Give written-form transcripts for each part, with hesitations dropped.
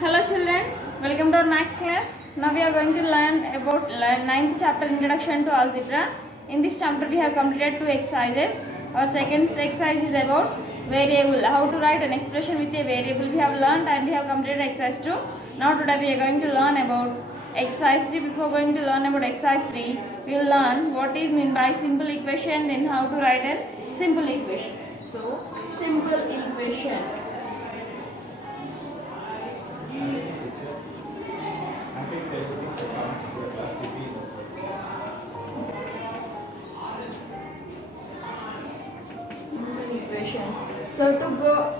Hello children, welcome to our maths class. Now we are going to learn about 9th chapter introduction to algebra. In this chapter we have completed 2 exercises. Our second exercise is about variable, how to write an expression with a variable. We have learned and we have completed exercise 2. Now today we are going to learn about exercise 3. Before going to learn about exercise 3, we will learn what is meant by simple equation, then how to write a simple equation. So simple equation. So to go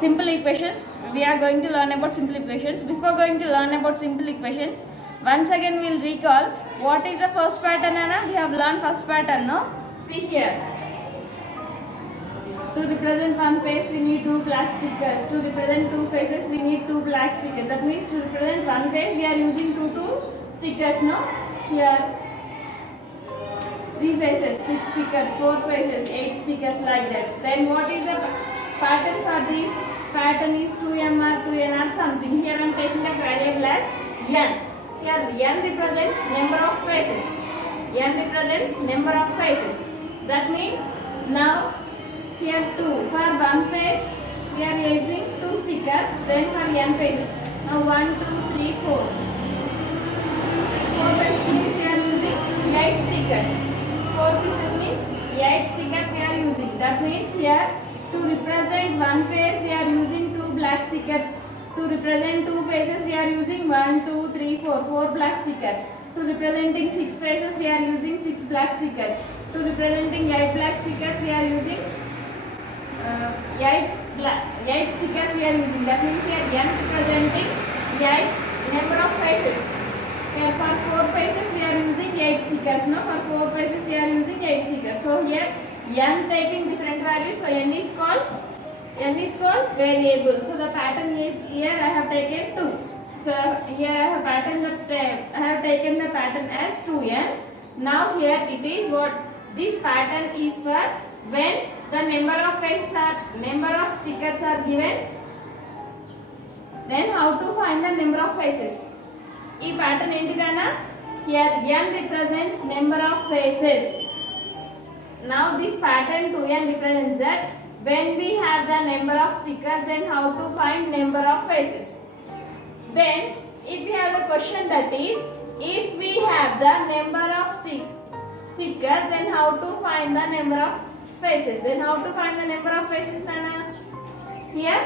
simple equations, we are going to learn about simple equations. Before going to learn about simple equations, once again we will recall what is the first pattern. Anna? We have learned first pattern, no? See here. To represent one face we need 2 black stickers. To represent 2 faces we need 2 black stickers. That means to represent one face we are using 2 stickers, no? Here 3 faces, 6 stickers, 4 faces, 8 stickers, like that. Then what is the pattern for this? Pattern is 2m or 2n or something. Here I am taking the variable as n. Here n represents number of faces. N represents number of faces. That means now here 2. For one face we are using 2 stickers. Then for n faces. Now 1, 2, 3, 4. 4 faces means we are using 8 stickers. 4 pieces means 8 stickers we are using. That means here to represent one face we are using 2 black stickers. To represent 2 faces we are using 1, 2, 3, 4. 4 black stickers. To representing 6 faces we are using 6 black stickers. To representing 8 black stickers we are using 8 stickers we are using. That means here n representing 8 number of faces. Here for 4 faces we are using 8 stickers. No, for 4 faces we are using 8 stickers. So here n taking different values. So n is called variable. So the pattern is here I have taken 2. So here I have taken the pattern as 2n. Now here it is what this pattern is for when the number of stickers are given. Then how to find the number of faces? ఈ pattern ఏంటిదన్నా? Here n represents number of faces. Now this pattern 2n represents that when we have the number of stickers, then how to find number of faces. Then if we have the question that is, if we have the number of stickers, then how to find the number of faces. Then how to find the number of faces, Nana? Here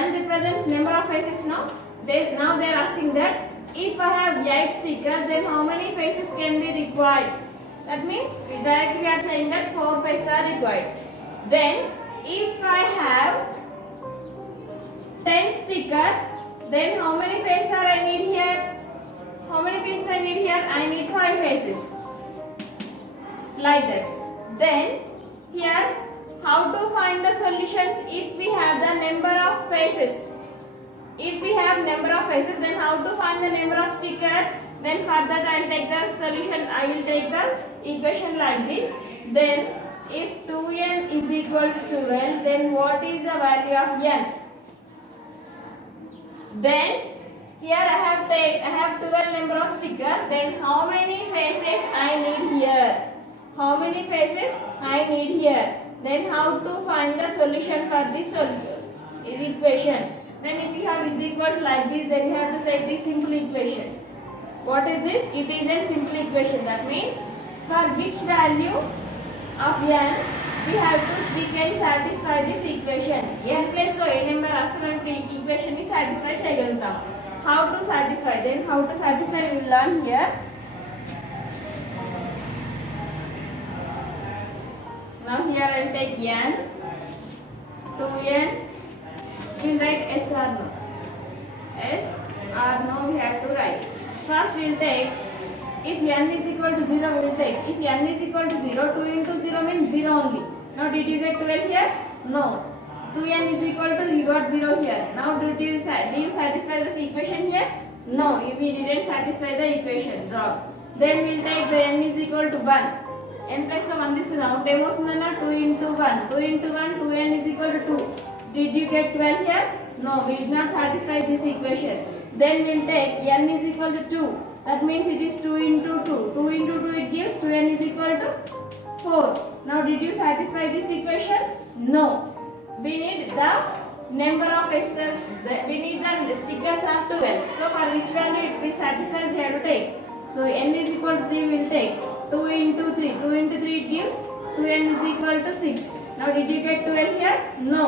n represents number of faces. No? Now they are asking that if I have 8 stickers, then how many faces can be required? That means directly we are saying that 4 faces are required. Then if I have 10 stickers, then how many faces are I need here? How many faces I need here? I need 5 faces. Like that. Then here how to find the solutions if we have the number of faces? If we have number of faces, then how to find the number of stickers? Then for that I will take the solution. I will take the equation like this. Then if 2n is equal to 12, then what is the value of n? Then here I have 12 number of stickers. Then how many faces I need here? How many faces I need here? Then how to find the solution for this equation? Then if you have is equal to like this, then you have to say this simple equation. What is this? It is a simple equation. That means for which value of n we can satisfy this equation. n place lo a number assumed equation ni satisfy cheyagalugam. How to satisfy? Then how to satisfy we will learn here. Now here I will take n, 2n. We will write S or no. S or no we have to write. First we will take, if n is equal to 0 we will take. If n is equal to 0, 2 into 0 means 0 only. Now did you get 12 here? No. 2n is equal to, you got 0 here. Now do you satisfy this equation here? No, we didn't satisfy the equation. Draw. Then we will take the n is equal to 1. n plus 1 తీసుకుందాం. అంటే ఏమవుతుందన్నా 2 into 1. 2 into 1, 2n is equal to 2. Did you get 12 here? No, we did not satisfy this equation. Then we'll take n is equal to 2. That means it is 2 into 2. 2 into 2 it gives 2n is equal to 4. Now did you satisfy this equation? No. We need the number of S's. We need the stickers of 12. So for which value it will satisfy we have to take. So n is equal to 3 we will take. 2 into 3. 2 into 3 it gives 2n is equal to 6. Now did you get 12 here? No.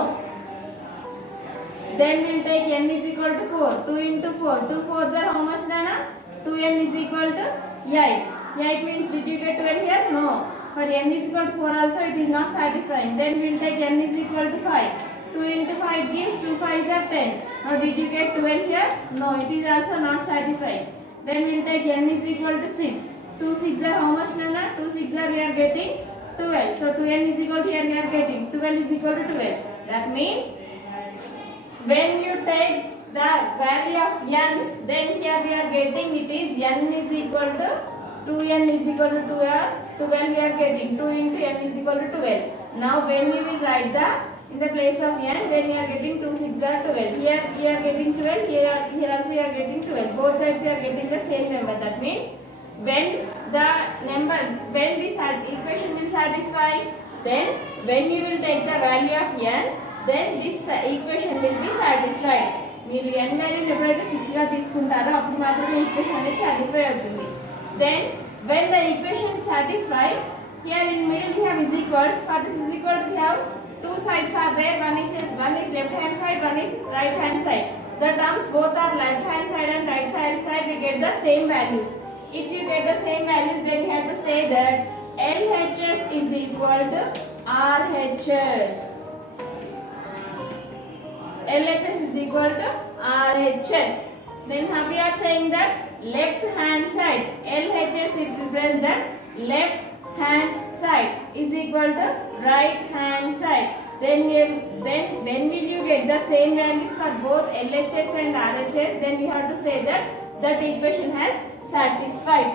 Then we'll take n is equal to 4. 2 into 4. 2 4s are how much, Nana? 2n is equal to 8. 8 means did you get 12 here? No. For n is equal to 4 also it is not satisfying. Then we'll take n is equal to 5. 2 into 5 gives 2 5s are 10. Now did you get 12 here? No, it is also not satisfying. Then we'll take n is equal to 6. 2 6 are how much, Nana? 2 6 are we are getting 12. So 2n is equal to here we are getting 12 is equal to 12. That means when you take the value of n, then here we are getting it is n is equal to 2n is equal to 12 we are getting 2 into n is equal to 12. Now when we will write the in the place of n, then we are getting 2 6 are 12. Here we are getting 12, here also we are getting 12. Both sides we are getting the same number. That means when this equation will satisfy, then when you will take the value of n, then this equation will be satisfied. మీరు n value ఎప్పుడైతే 6 గా తీసుకుంటారో అప్పుడు మాత్రమే equation అనేది satisfy అవుతుంది. Then when the equation satisfied, here in middle we have is equal. For this is equal we have two sides are there. One is left hand side, one is right hand side. The terms both are left hand side and right hand side. We get the same values. If you get the same values, then we have to say that LHS is equal to RHS. LHS is equal to RHS. Then how we are saying that left hand side LHS it represents that left hand side is equal to right hand side. Then when will you get the same values for both LHS and RHS? Then we have to say that equation has satisfied.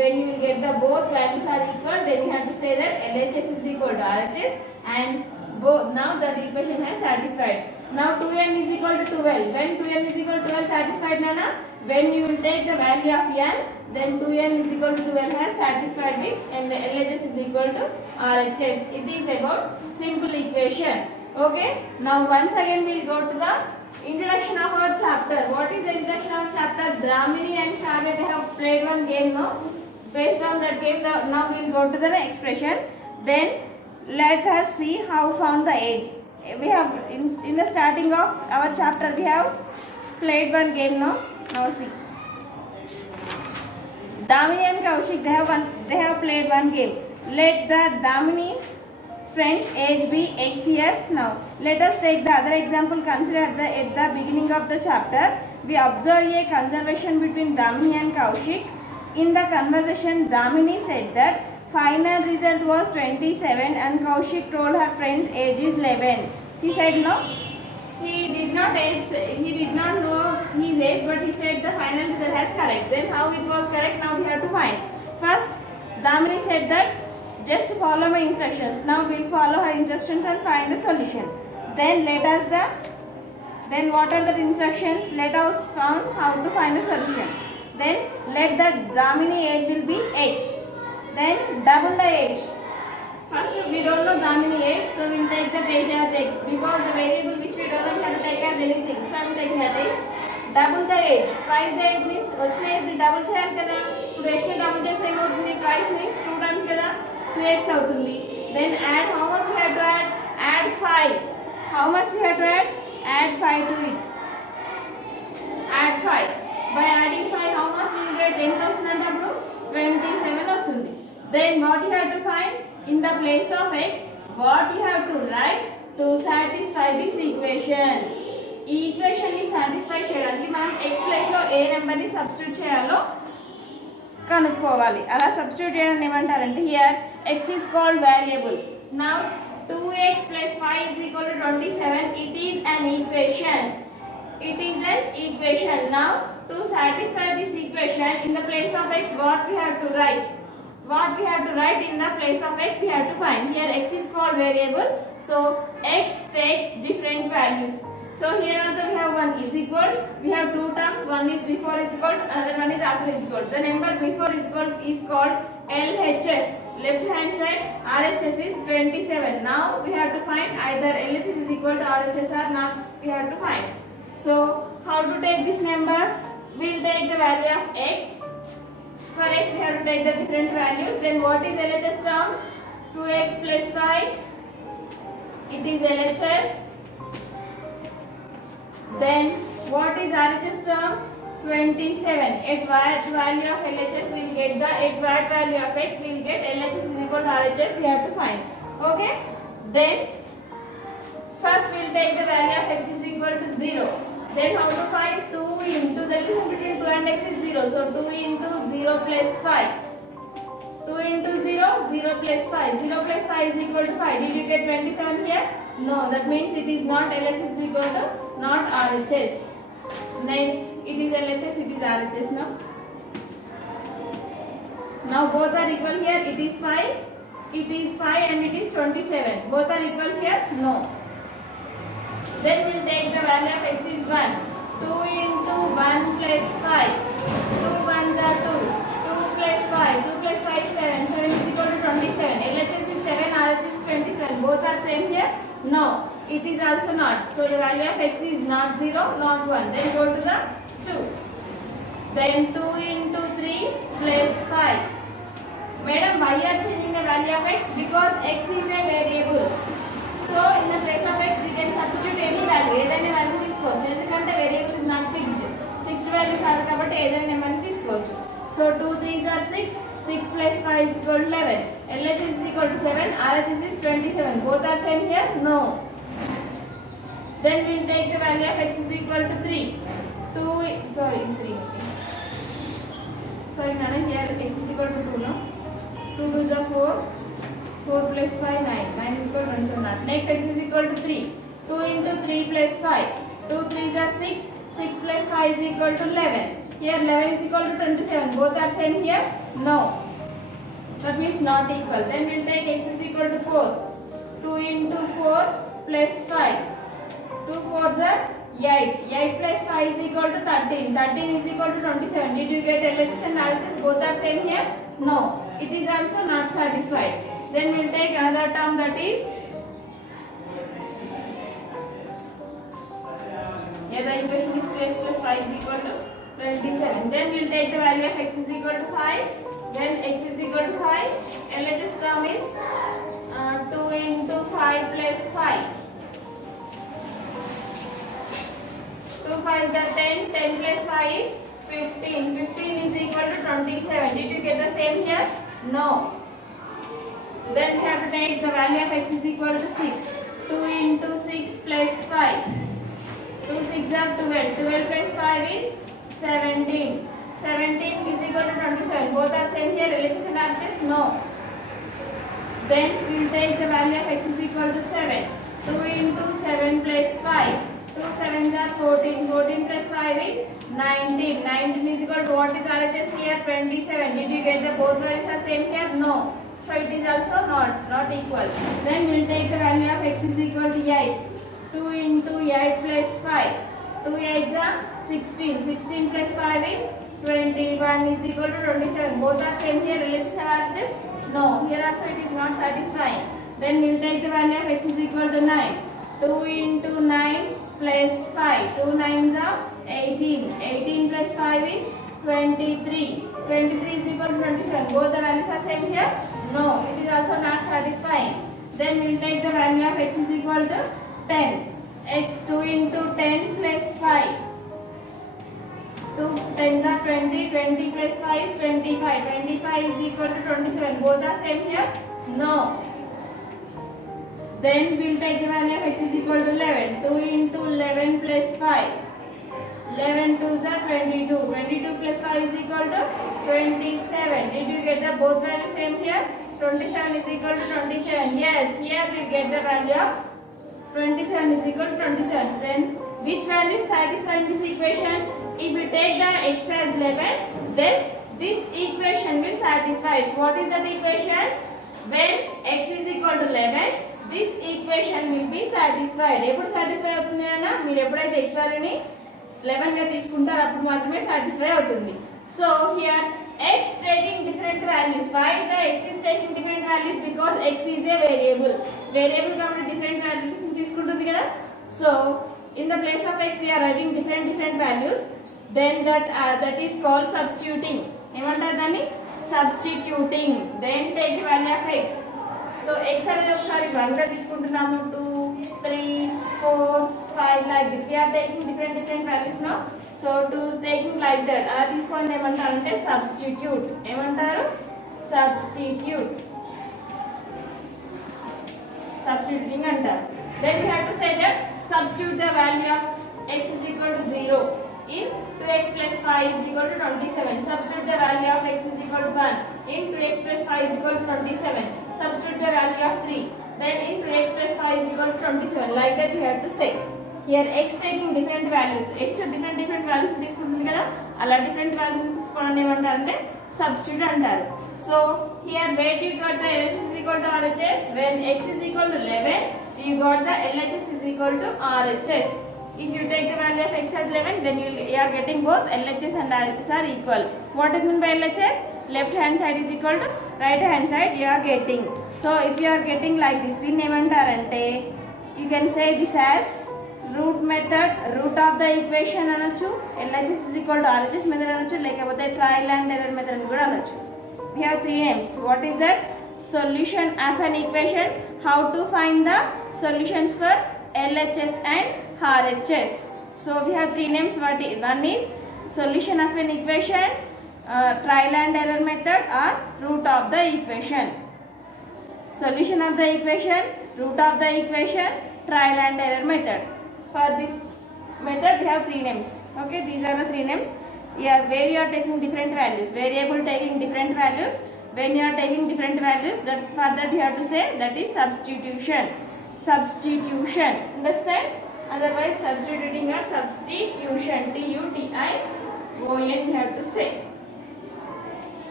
When you will get the both values are equal, then you have to say that LHS is equal to RHS and both. Now that equation has satisfied. Now 2n is equal to 12. When 2n is equal to 12 satisfied, Nana? When you will take the value of n, then 2n is equal to 12 has satisfied with and LHS is equal to RHS. It is about simple equation. Okay. Now once again we will go to the introduction of our chapter. What is the introduction of chapter? Dramini and Kavya, they have played one game now. Based on that game, now we will go to the expression. Then let us see how found the age. We have in the starting of our chapter we have played one game now. Now see, Damini and Kaushik they have played one game. Let the Damini friends age be x years. Now let us take the other example. Consider at the beginning of the chapter we observe a conversation between Damini and Kaushik. In the conversation, Damini said that final result was 27 and Kaushik told her friend age is 11. He said no. He did not know his age, but he said the final result has correct. Then how it was correct? Now we have to find. First, Damini said that just follow my instructions. Now we'll follow her instructions and find the solution. Then what are the instructions? Let us found how to find the solution. Then let the Damini age will be x. Then double the age. First we don't know Damini age, so we'll take the age as x because the variable which we don't know we have to take as anything. So I'm taking that x. Double the age. Twice the age means వచ్చిన age ని double చేయాలి కదా. ఇప్పుడు x ని double చేస్తే ఏమవుతుంది? Twice means 2 times కదా. 2x అవుతుంది. Then add how much we have to add? Add 5. How much we have to add? Add 5 to it. Add 5. By adding 5 how much we will get? ఎంత వస్తుందంటే అప్పుడు 27 వస్తుంది. Then what you have to find? In the place of x, what you have to write to satisfy this equation? ఈ equation ని satisfy చేయడానికి మనం x place లో ఏ number ని సబ్స్టిట్యూట్ చేయాలో కనుక్కోవాలి. అలా సబ్స్టిట్యూట్ చేయడం ఏమంటారంటే here x is called variable. Now 2x plus 5 is equal to 27. It is an equation. It is an equation. Now to satisfy this equation, in the place of x, what we have to write? What we have to write in the place of x, we have to find. Here x is called variable, so x takes different values. So here also we have 1 is equal. We have two terms. One is before is equal, another one is after is equal. The number before is called LHS. Left hand side RHS is 27. Now we have to find either LHS is equal to RHS or not. We have to find. So how to take this number? We'll take the value of x. For x we have to take the different values. Then what is LHS term? 2x plus 5. It is LHS. Then what is RHS term? 27. At what value of LHS we will get the, at what value of x we will get LHS is equal to RHS, we have to find. Okay? Then first we will take the value of x is equal to 0. Then how to find 2 into the relation between 2 and x is 0. So 2 into 0 plus 5. 2 into 0, 0 plus 5. 0 plus 5 is equal to 5. Did you get 27 here? No, that means it is not LHS is equal to not RHS. Next, it is LHS, it is RHS now. Now both are equal here, it is 5 and it is 27. Both are equal here? No. Then we will take the value of x is 1. 2 into 1 plus 5. 2 ones are 2. 2 plus 5. 2 plus 5 is 7. 7 is equal to 27. LHS is 7, RHS is 27. Both are same here? No. It is also not. So the value of x is not 0, not 1. Then go to the 2. Then 2 into 3 plus 5. Madam, why you are changing the value of x? Because x is a variable. So in the place of x we can substitute any value. ఏదైనా value తీసుకోవచ్చు. ఎందుకంటే variable is not fixed. Fixed value కాదు కాబట్టి ఏదైనా number తీసుకోవచ్చు. So 2 3s are 6. 6 plus 5 is equal to 11. LHS is equal to 7. RHS is 27. Both are same here? No. Then we will take the value of x is equal to 3. 3. Sorry, Nana, here x is equal to 2, no? 2 2s are 4. 4 plus 5, 9. 9 is equal to 27. Next, x is equal to 3. 2 into 3 plus 5. 2 3s are 6. 6 plus 5 is equal to 11. Here 11 is equal to 27. Both are same here? No. That means not equal. Then we will take x is equal to 4. 2 into 4 plus 5. 2 4s are 8. 8 plus 5 is equal to 13. 13 is equal to 27. Did you get LHS and RHS? Both are same here? No. It is also not satisfied. Then we will take another term, that is here the equation is 2x plus 5 is equal to 27. Then we will take the value of x is equal to 5. When x is equal to 5, LHS term is 2 into 5 plus 5. 2 5s are 10. 10 plus 5 is 15. 15 is equal to 27. Did you get the same here? No. Then we have to take the value of x is equal to 6. 2 into 6 plus 5. 2 6 are 12. 12 plus 5 is 17. 17 is equal to 27. Both are same here. LHS and RHS? No. Then we will take the value of x is equal to 7. 2 into 7 plus 5. 2 7s are 14. 14 plus 5 is 19. 19 is equal to what is RHS here? 27. Did you get the both values are same here? No. So it is also not equal. Then we will take the value of x is equal to 8. 2 into 8 plus 5. 2 8s are 16. 16 plus 5 is 21 is equal to 27. Both are same here. LHS and RHS? No. Here also it is not satisfying. Then we will take the value of x is equal to 9. 2 into 9 plus 5. 2 9s are 18. 18 plus 5 is 23. 23 is equal to 27. Both the values are same here? No. It is also not satisfying. Then we will take the value of x is equal to 10. X 2 into 10 plus 5. 2 10s are 20. 20 plus 5 is 25. 25 is equal to 27. Both are same here? No. Then we will take the value of x is equal to 11. 2 into 11 plus 5. 11 2s are 22. 22 plus 5 is equal to 27. Did you get the both values same here? 27 is equal to 27. Yes, here we get the value of 27 is equal to 27. Then which value is satisfying this equation? If we take the x as 11, then this equation will satisfy. What is that equation? When x is equal to 11, this equation will be satisfied. ఎప్పుడు satisfy అవుతుంది అన్న మీరు ఎప్పుడైతే x వాల్యూని 11 గా తీసుకుంటారో అప్పుడు మాత్రమే satisfy అవుతుంది. So here x taking different values. Why the x is taking different values? Because x is a variable. Variable కాబట్టి different values తీసుకుంటుంది కదా. So in the place of x we are writing different values. Then that is called substituting. ఏమంటారు దాన్ని? Substituting. Then take the value of x. So x అనేది ఒకసారి 1 గా తీసుకుంటున్నాము, 2 3 4 5 like this. We are taking different values now. So to taking like that అలా తీసుకోండి ఏమంటారు అంటే substitute. ఏమంటారు? Substituting అంటారు. Then we have to say that substitute the value of x is equal to 0 in 2x plus 5 is equal to 27. Substitute the value of x is equal to 1 in 2x plus 5 is equal to 27. Substitute the value of 3. Then in 2x plus 5 is equal to 27. Like that we have to say. Here x taking different values. X different values తీసుకుంటుంది కదా, అలా different values తీసుకోవడం ఏమంటారు అంటే substitute అంటారు. So here where you got the LHS is equal to RHS? When x is equal to 11, you got the LHS is equal to RHS. If you take the value of x as 11, then you are getting both LHS and RHS are equal. What is meant by LHS? Left hand side is equal to right hand side you are getting. So if you are getting like this, దీన్ని ఏమంటారంటే you can say this as root method, root of the equation అనొచ్చు, LHS is equal to RHS method అనొచ్చు, లేకపోతే trial and error method అని కూడా అనొచ్చు. We have three names. What is that? Solution of an equation. How to find the solutions for LHS and RHS. So we have three names. One is solution of an equation, trial and error method, or root of the equation. Solution of the equation, root of the equation, trial and error method. For this method we have three names. Okay, these are the three names. Yeah, where you are taking different values, variable taking different values. When you are taking different values, that for that you have to say that is substitution. Understand? Otherwise substituting or substitution, TUTION you have to say.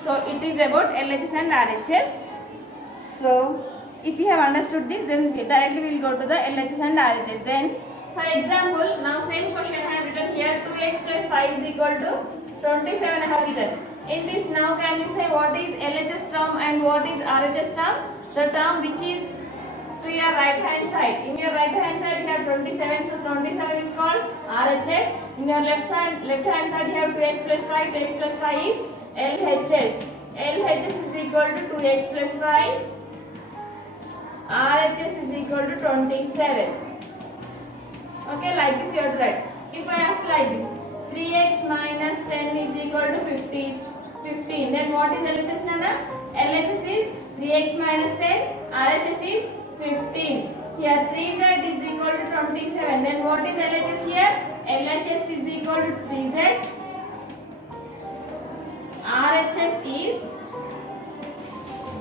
So it is about LHS and RHS. So if you have understood this, then directly we will go to the LHS and RHS. Then for example, now same question I have written here, 2x plus 5 is equal to 27 I have written. In this now can you say what is LHS term and what is RHS term? The term which is to your right hand side. In your right hand side you have 27, so 27 is called RHS. In your left hand side you have 2x plus 5, 2x plus 5 is LHS. LHS is equal to 2x plus 5, RHS is equal to 27. Okay, like this you have to write. If I ask like this, 3x minus 10 is equal to 15, then what is LHS Nana? LHS is 3x minus 10, RHS is 15. Here 3z is equal to 27, then what is LHS here? LHS is equal to 3z, RHS is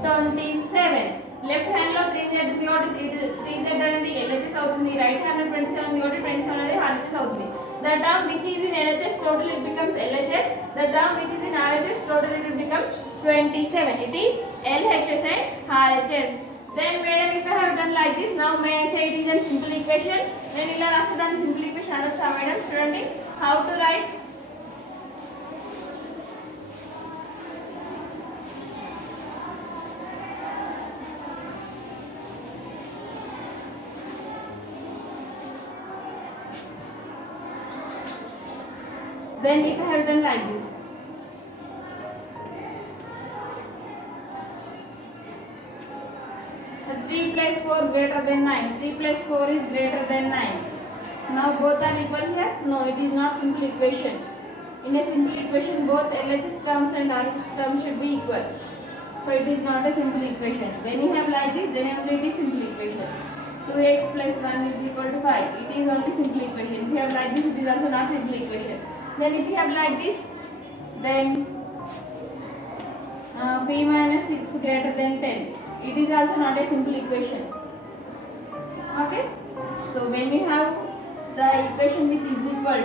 27. Left hand లో 3z ఉంది కాబట్టి 3z అనేది LHS అవుతుంది, right hand లో 27 ఉంది కాబట్టి 27 అనేది RHS అవుతుంది. The term which is in LHS total it becomes LHS. The term which is in RHS total it becomes 27. It is LHS and RHS. Then madam, if I have done like this, now may I say it is a simple equation. నేను ఇలా రాస్తే దాన్ని simple equation అనొచ్చా madam? చూడండి how to write. Then if I have done like this, the 3 plus 4 greater than 9, 3 plus 4 is greater than 9. Now both are equal here? No, it is not simple equation. In a simple equation both LHS terms and RHS terms should be equal. So it is not a simple equation. When you have like this, then only it is simple equation. 2x plus 1 is equal to 5. It is only simple equation. If you have like this, it is also not simple equation. Then if you have like this, then p minus 6 greater than 10. It is also not a simple equation. Okay. So when we have the equation with is equal,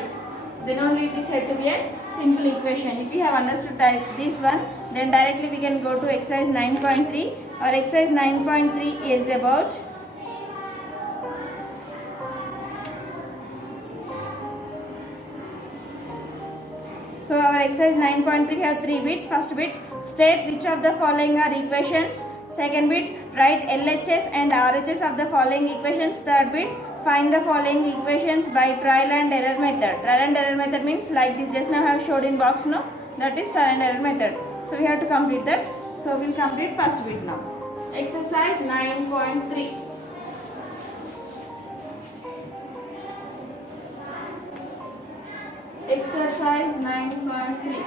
then only it is said to be a simple equation. If you have understood this one, then directly we can go to exercise 9.3. Our exercise 9.3 is about So our exercise 9.3 we have 3 bits. First bit, state which of the following are equations. Second bit, write LHS and RHS of the following equations. Third bit, find the following equations by trial and error method. Trial and error method means like this, just now I have showed in box, no? That is trial and error method. So we have to complete that. So we will complete first bit now. Exercise 9.3. Exercise 9.3.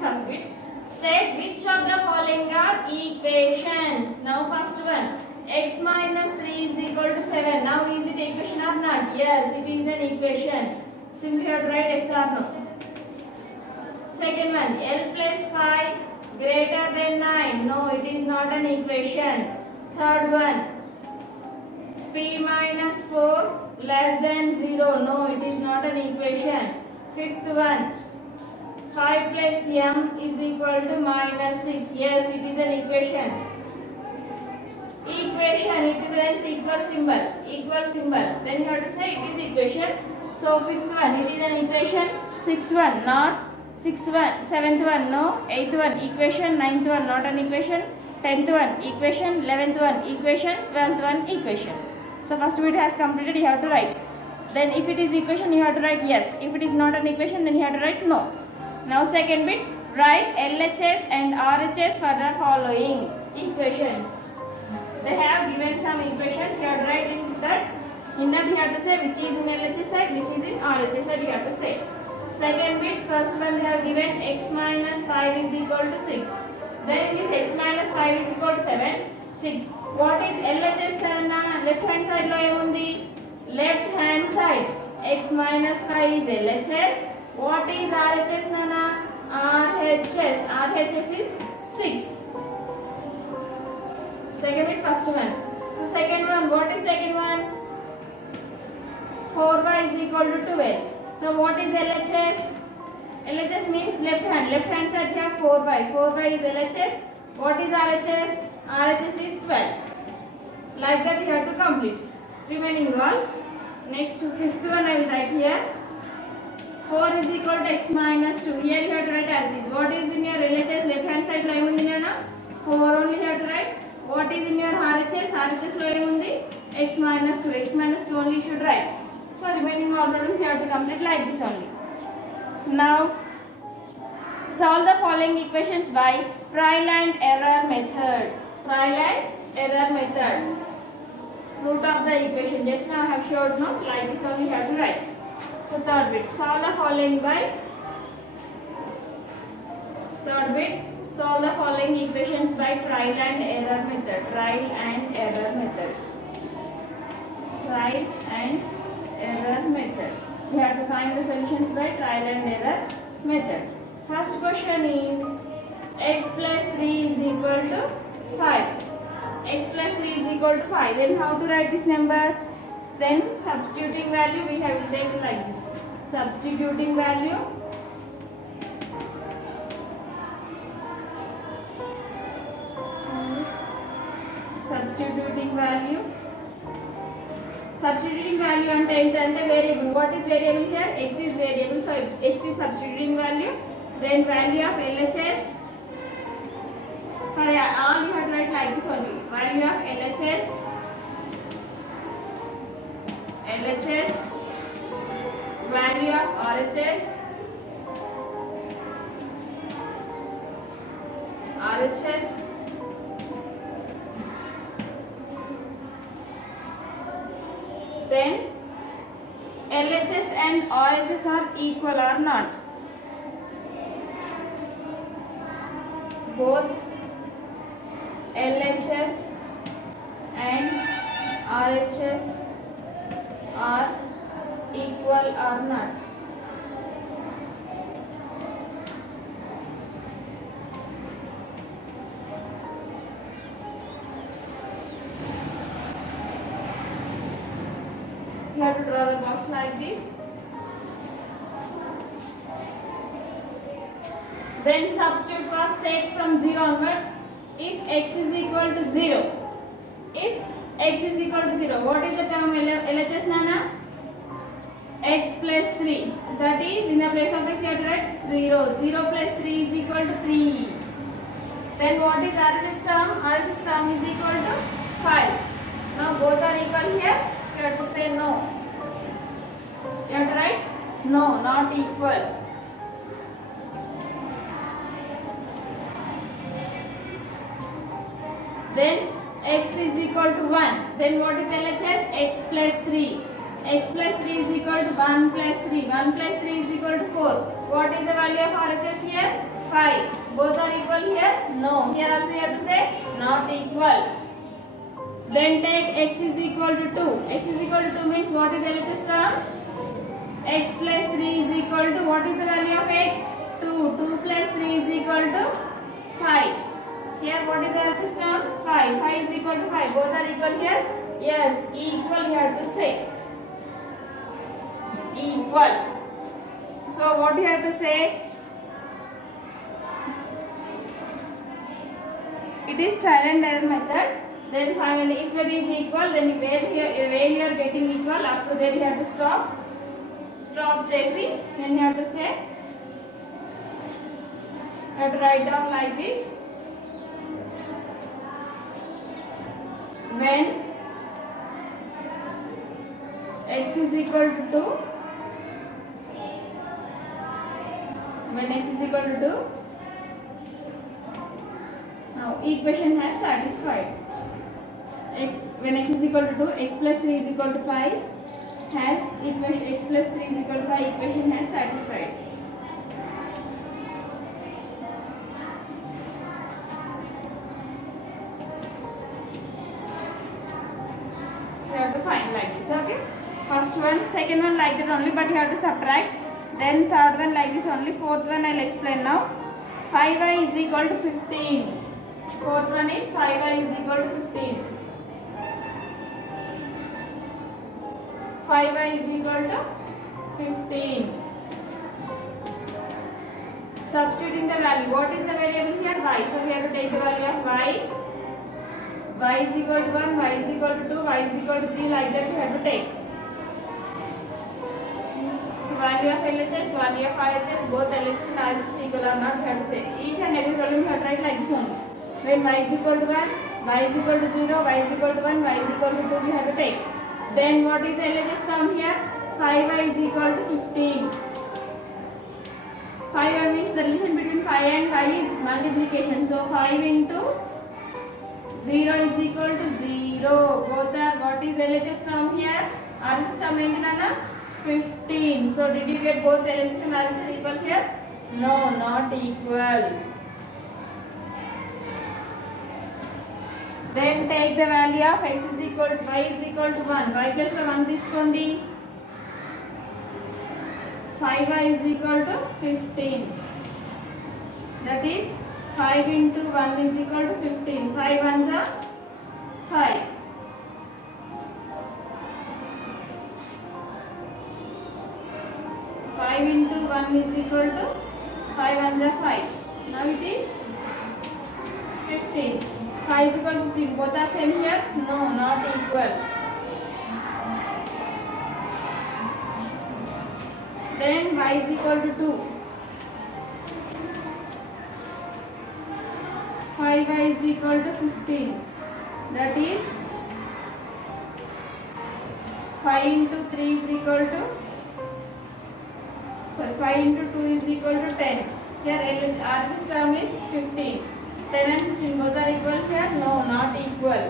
First bit. State which of the following are equations. Now first one. X minus 3 is equal to 7. Now is it equation or not? Yes, it is an equation. Simply have to write yes or no. Second one. L plus 5 greater than 9. No, it is not an equation. Third one. P minus 4 less than 0. No, it is not an equation. Fifth one. 5 plus m is equal to minus 6. Yes, it is an equation. Equation, it represents equal symbol. Equal symbol. Then you have to say it is equation. So fifth one, it is an equation. Sixth one, not. Sixth one, seventh one, no. Eighth one, equation. Ninth one, not an equation. 10th one, equation. 11th one, equation. 12th one, equation. So first bit has completed, you have to write. Then if it is equation, you have to write yes. If it is not an equation, then you have to write no. Now second bit, write LHS and RHS for the following equations. They have given some equations, you have to write in that. In that you have to say which is in LHS side, which is in RHS side, you have to say. Second bit, first one they have given x minus 5 is equal to 6. Then in this x minus 5 is equal to 7, 6. What is LHS and left hand side lo emundi? Left hand side. X minus 5 is LHS. What is RHS nana? RHS. RHS is 6. Second bit, first one. So second one, what is second one? 4y is equal to 12. So what is LHS? LHS means left hand. Left hand side we have 4y. 4y is LHS. What is RHS? RHS is 12. Like that you have to complete. Remaining all. Next fifth one I will write here. 4 is equal to x minus 2. Here you have to write as it is. What is in your LHS? Left hand side lo emundi na? 4 only you have to write. What is in your RHS? RHS lo emundi? X minus 2. X minus 2 only you should write. So remaining all problems you have to complete like this only. Now solve the following equations by trial and error method. Trial and error method. Root of the equation. Just now I have showed, no? Like this only you have to write. So third bit, solve the following by solve the following equations by trial and error method. Trial and error method. Trial and error method. We have to find the solutions by trial and error method. First question is x plus 3 is equal to 5. X plus 3 is equal to 5. Then how to write this number? Then substituting value we have to take like this. Substituting value. Substituting value. Substituting value ante entante variable. What is variable here? X is variable. So X is substituting value. Then value of LHS. For all you have to write like this only. Value of LHS. Value of RHS, then LHS and RHS are equal or not. Both LHS and RHS are equal or not. You have to draw the box like this. Then substitute first, take from 0 onwards. If x is equal to 0, if x is equal to 0, what is the term x plus 3. That is, in the place of x you have to write 0. 0 plus 3 is equal to 3. Then what is RHS term? RHS term is equal to 5. Now both are equal here. You have to say no. You have to write no, not equal. Then x is equal to 1. Then what is LHS? X plus 3. X plus 3 is equal to 1 plus 3. 1 plus 3 is equal to 4. What is the value of RHS here? 5. Both are equal here? No. Here also you have to say not equal. Then take x is equal to 2. X is equal to 2 means what is LHS term? X plus 3 is equal to, what is the value of x? 2. 2 plus 3 is equal to 5. Here what is the LHS term? 5. 5 is equal to 5. Both are equal here? Yes, equal you have to say. Equal. So what you have to say? It is trial and error method. Then finally if it is equal, then where you are getting equal, after that you have to stop chasing. Then you have to say, you have to write down like this. When x is equal to 2, when x is equal to 2, now equation has satisfied. When x is equal to 2, x plus 3 is equal to 5, has equation x plus 3 is equal to 5, equation has satisfied. You have to find like this, okay? First one, second one like that only, but you have to subtract. Then third one like this only. Fourth one I will explain now. 5y is equal to 15. Fourth one is 5y is equal to 15. 5y is equal to 15. Substituting the value. What is the variable here? Y. So we have to take the value of y. Y is equal to 1, y is equal to 2, y is equal to 3. Like that we have to take. So value of LHS, value of RHS, both LHS and RHS equal or not, we have to say. Each and every problem we have to write like this only. When y is equal to 1, y is equal to 0, y is equal to 1, y is equal to 2, we have to take. Then what is LHS term here? 5y is equal to 15. 5y means the relation between 5 and y is multiplication. So 5 into 0 is equal to 0. Both are, what is LHS term here? RHS term enti 15. So did you get both LHS and RHS equal here? No, not equal. Then take the value of x is equal to y is equal to 1. Y plus 1 తీసుకోండి. 5y is equal to 15. That is 5 into 1 is equal to 15. 5 ones are 5. 5 into 1 is equal to 5 ones are 5. Now it is 15. 5 is equal to 15. Both are same here? No, not equal. Then y is equal to 2. 5y is equal to 15. That is 5 into 3 is equal to, 5 into 2 is equal to 10. Here RHS term is 15. 10 and 15 both are equal here? No, not equal.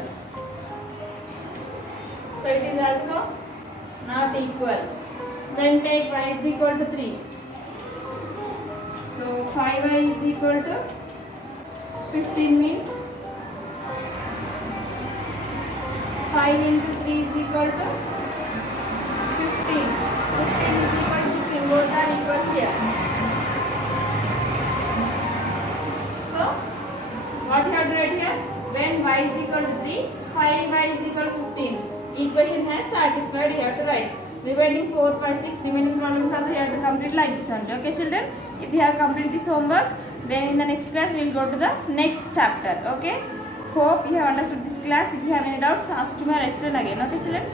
So it is also not equal. Then take y is equal to 3. So 5y is equal to 15 means 5 into 3 is equal to 15. 15 is equal to 15. Both are equal here. So what you have to write here? When y is equal to 3, 5y is equal to 15. Equation has satisfied, you have to write. Remaining 4, 5, 6 remaining problems also you have to complete like this only. Okay children? If you have completed this homework, then in the next class we will go to the next chapter. Okay? Hope you have understood this class. If you have any doubts, ask to me or explain again. Okay children?